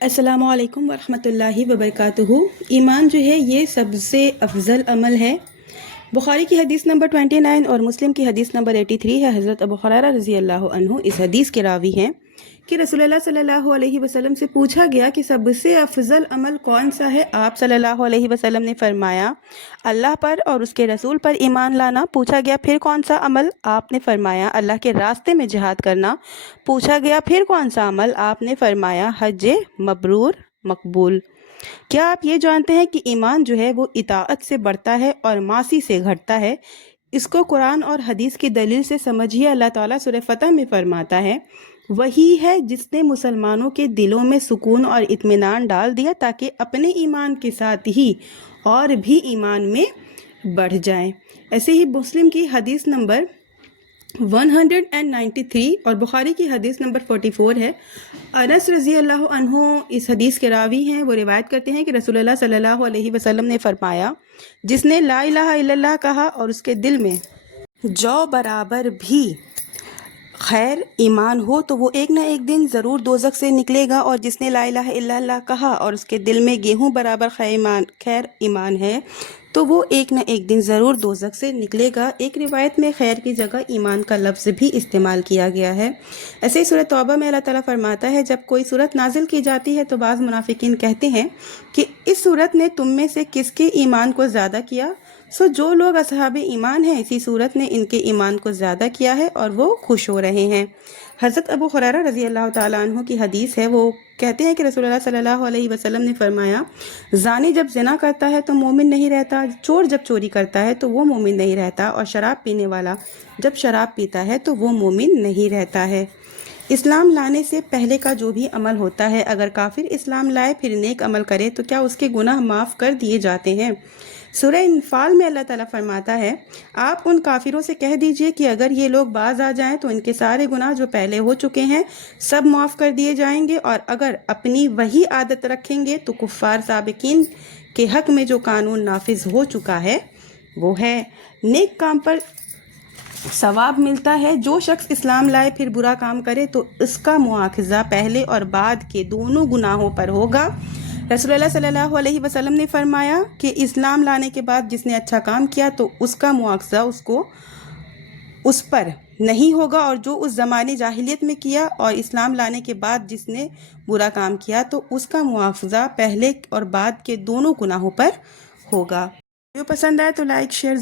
السلام علیکم ورحمۃ اللہ وبرکاتہ۔ ایمان جو ہے یہ سب سے افضل عمل ہے۔ بخاری کی حدیث نمبر 29 اور مسلم کی حدیث نمبر 83 ہے۔ حضرت ابو ہریرہ رضی اللہ عنہ اس حدیث کے راوی ہیں کہ رسول اللہ صلی اللہ علیہ وسلم سے پوچھا گیا کہ سب سے افضل عمل کون سا ہے؟ آپ صلی اللہ علیہ وسلم نے فرمایا اللہ پر اور اس کے رسول پر ایمان لانا۔ پوچھا گیا پھر کون سا عمل؟ آپ نے فرمایا اللہ کے راستے میں جہاد کرنا۔ پوچھا گیا پھر کون سا عمل؟ آپ نے فرمایا حج مبرور مقبول۔ کیا آپ یہ جانتے ہیں کہ ایمان جو ہے وہ اطاعت سے بڑھتا ہے اور معاصی سے گھٹتا ہے؟ اس کو قرآن اور حدیث کی دلیل سے سمجھیے۔ اللہ تعالیٰ سورہ فتح میں فرماتا ہے وہی ہے جس نے مسلمانوں کے دلوں میں سکون اور اطمینان ڈال دیا تاکہ اپنے ایمان کے ساتھ ہی اور بھی ایمان میں بڑھ جائیں۔ ایسے ہی مسلم کی حدیث نمبر 193 اور بخاری کی حدیث نمبر 44 ہے۔ انس رضی اللہ عنہ اس حدیث کے راوی ہیں۔ وہ روایت کرتے ہیں کہ رسول اللہ صلی اللہ علیہ وسلم نے فرمایا جس نے لا الہ الا اللہ کہا اور اس کے دل میں جو برابر بھی خیر ایمان ہو تو وہ ایک نہ ایک دن ضرور دوزخ سے نکلے گا، اور جس نے لا الہ الا اللہ کہا اور اس کے دل میں گیہوں برابر خیر ایمان ہے تو وہ ایک نہ ایک دن ضرور دوزخ سے نکلے گا۔ ایک روایت میں خیر کی جگہ ایمان کا لفظ بھی استعمال کیا گیا ہے۔ ایسے ہی سورہ توبہ میں اللہ تعالیٰ فرماتا ہے جب کوئی صورت نازل کی جاتی ہے تو بعض منافقین کہتے ہیں کہ اس صورت نے تم میں سے کس کے ایمان کو زیادہ کیا؟ سو جو لوگ اصحاب ایمان ہیں اسی صورت نے ان کے ایمان کو زیادہ کیا ہے اور وہ خوش ہو رہے ہیں۔ حضرت ابو ہریرہ رضی اللہ تعالیٰ عنہ کی حدیث ہے۔ وہ کہتے ہیں کہ رسول اللہ صلی اللہ علیہ وسلم نے فرمایا زانی جب زنا کرتا ہے تو مومن نہیں رہتا، چور جب چوری کرتا ہے تو وہ مومن نہیں رہتا، اور شراب پینے والا جب شراب پیتا ہے تو وہ مومن نہیں رہتا ہے۔ اسلام لانے سے پہلے کا جو بھی عمل ہوتا ہے اگر کافر اسلام لائے پھر نیک عمل کرے تو کیا اس کے گناہ معاف کر دیے جاتے ہیں؟ سورہ انفال میں اللہ تعالیٰ فرماتا ہے آپ ان کافروں سے کہہ دیجئے کہ اگر یہ لوگ باز آ جائیں تو ان کے سارے گناہ جو پہلے ہو چکے ہیں سب معاف کر دیے جائیں گے، اور اگر اپنی وہی عادت رکھیں گے تو کفار سابقین کے حق میں جو قانون نافذ ہو چکا ہے وہ ہے نیک کام پر ثواب ملتا ہے۔ جو شخص اسلام لائے پھر برا کام کرے تو اس کا مواخذہ پہلے اور بعد کے دونوں گناہوں پر ہوگا۔ رسول اللہ صلی اللہ علیہ وسلم نے فرمایا کہ اسلام لانے کے بعد جس نے اچھا کام کیا تو اس کا مواخذہ اس پر نہیں ہوگا، اور جو اس زمانے جاہلیت میں کیا اور اسلام لانے کے بعد جس نے برا کام کیا تو اس کا مواخذہ پہلے اور بعد کے دونوں گناہوں پر ہوگا۔ ویڈیو پسند آئے تو لائک شیئر